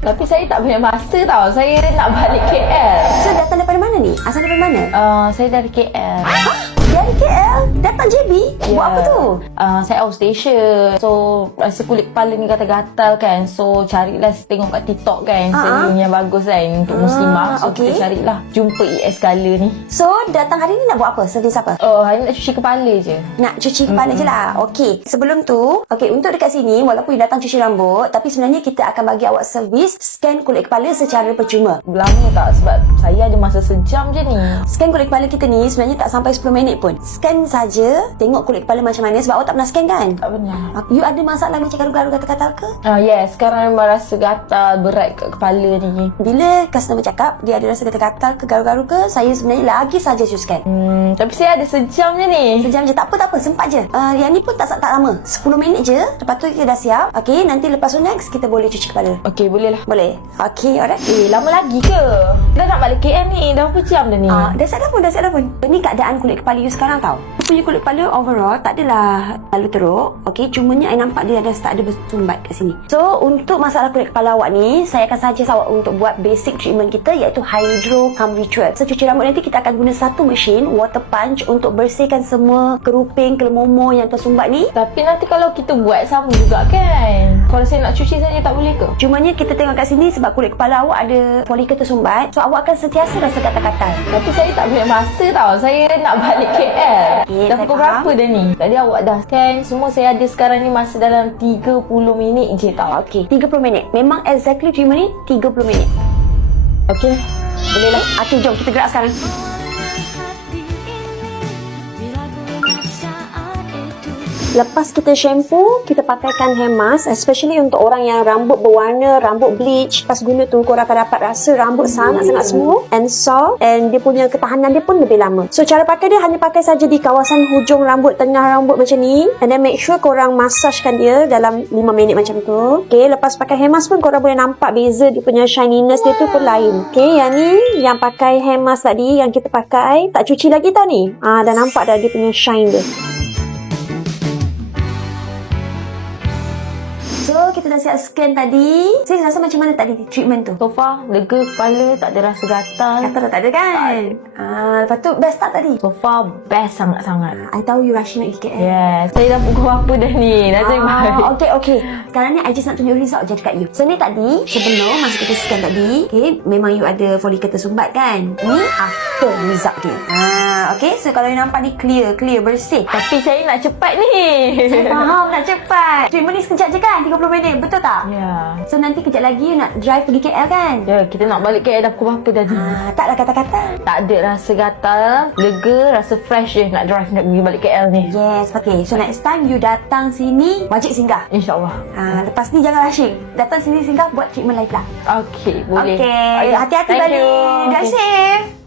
Tapi saya tak punya masa tau. Saya nak balik KL. So datang daripada mana ni? Asal daripada mana? Saya dari KL. Dari KL? Datang JB? Buat apa tu? Saya outstation. So rasa kulit kepala ni gatal-gatal kan. So carilah tengok kat TikTok kan. Serum yang bagus kan untuk muslimah. So kita carilah. Jumpa ES Color ni. So datang hari ni nak buat apa? Servis apa? Hari ni nak cuci kepala je. Nak cuci kepala je lah. Okey. Sebelum tu, untuk dekat sini, walaupun you datang cuci rambut, tapi sebenarnya kita akan bagi awak servis scan kulit kepala secara percuma. Lama tak? Sebab saya ada masa sejam je ni. Scan kulit kepala kita ni sebenarnya tak sampai 10 minit pun. Scan saja, tengok kulit kepala macam mana. Sebab awak tak pernah scan kan? Tak pernah. You ada masalah macam garu-garu gatal-gatal ke? Yes, sekarang memang rasa gatal berat kat kepala ni. Bila customer cakap dia ada rasa gatal-gatal ke garu-garu ke, saya sebenarnya lagi saja you scan. Tapi saya ada sejam je ni. Sejam je, tak apa, sempat je. Yang ni pun tak lama, 10 minit je. Lepas tu kita dah siap. Okey, nanti lepas tu next kita boleh cuci kepala. Okey, boleh lah. Boleh? Okey, alright. Lama lagi ke? Dah nak balik KL ni. Dah berapa jam dah ni? Dah siap dah pun. Ini keadaan kulit kepala you sekarang tau. Punya kulit kepala overall tak adalah terlalu teruk. Okey, cumanya I nampak dia ada start ada bersumbat kat sini. So, untuk masalah kulit kepala awak ni, saya akan suggest awak untuk buat basic treatment kita, iaitu Hydro Calm Ritual. So, cuci rambut nanti kita akan guna satu mesin water punch untuk bersihkan semua keruping, kelemamu yang tersumbat ni. Tapi nanti kalau kita buat sama juga kan? Kalau saya nak cuci saja tak boleh ke? Cumanya kita tengok kat sini sebab kulit kepala awak ada folikel tersumbat, so awak akan sentiasa rasa gatal-gatal. Tapi saya tak punya masa tau. Saya nak balik KL. Dah pukul berapa dah ni? Tadi awak dah scan semua. Saya ada sekarang ni masa dalam 30 minit je tau. Okey, 30 minit. Memang exactly treatment ni 30 minit. Okey, boleh lah. Okey, jom kita gerak sekarang. Lepas kita shampoo, kita pakaikan hair mask, especially untuk orang yang rambut berwarna, rambut bleach. Lepas guna tu, korang akan dapat rasa rambut sangat-sangat smooth and soft, and dia punya ketahanan dia pun lebih lama. So, cara pakai dia hanya pakai saja di kawasan hujung rambut, tengah rambut macam ni, and then make sure korang masagekan dia dalam 5 minit macam tu. Okay, lepas pakai hair mask pun korang boleh nampak beza dia punya shininess dia tu pun lain. Okay, yang ni, yang pakai hair mask tadi, yang kita pakai, tak cuci lagi tau ni. Dah nampak dah dia punya shine dia. So, kita dah siap scan tadi. Saya rasa macam mana tadi treatment tu? So far, lega kepala, tak ada rasa gatal. Gatal dah tak ada kan? Lepas tu, best tak tadi? So far, best sangat-sangat. I tahu you rushing nak pergi KL. Yes, saya dah pukul apa dah ni? Nasib baik. Okay. Sekarang ni, I just nak tunjuk result je dekat you. So, ni tadi, sebelum masa kita scan tadi, okay, memang you ada folikel tersumbat kan? Ni after result dia. Okay, so kalau you nampak ni clear, bersih. Tapi saya nak cepat ni. Saya faham nak cepat. Treatment ni sekejap je kan? 30 minit, betul tak? Ya. So, nanti kejap lagi you nak drive pergi KL kan? Ya, kita nak balik KL dah pukul berapa dah ni? Taklah kata-kata. Tak ada rasa gatal, lega, rasa fresh je nak drive nak pergi balik KL ni. Yes, okay. So, next time you datang sini, wajib singgah. InsyaAllah. Lepas ni jangan rushing. Datang sini singgah buat treatment lain pula. Okay, boleh. Okay, hati-hati balik. Drive safe.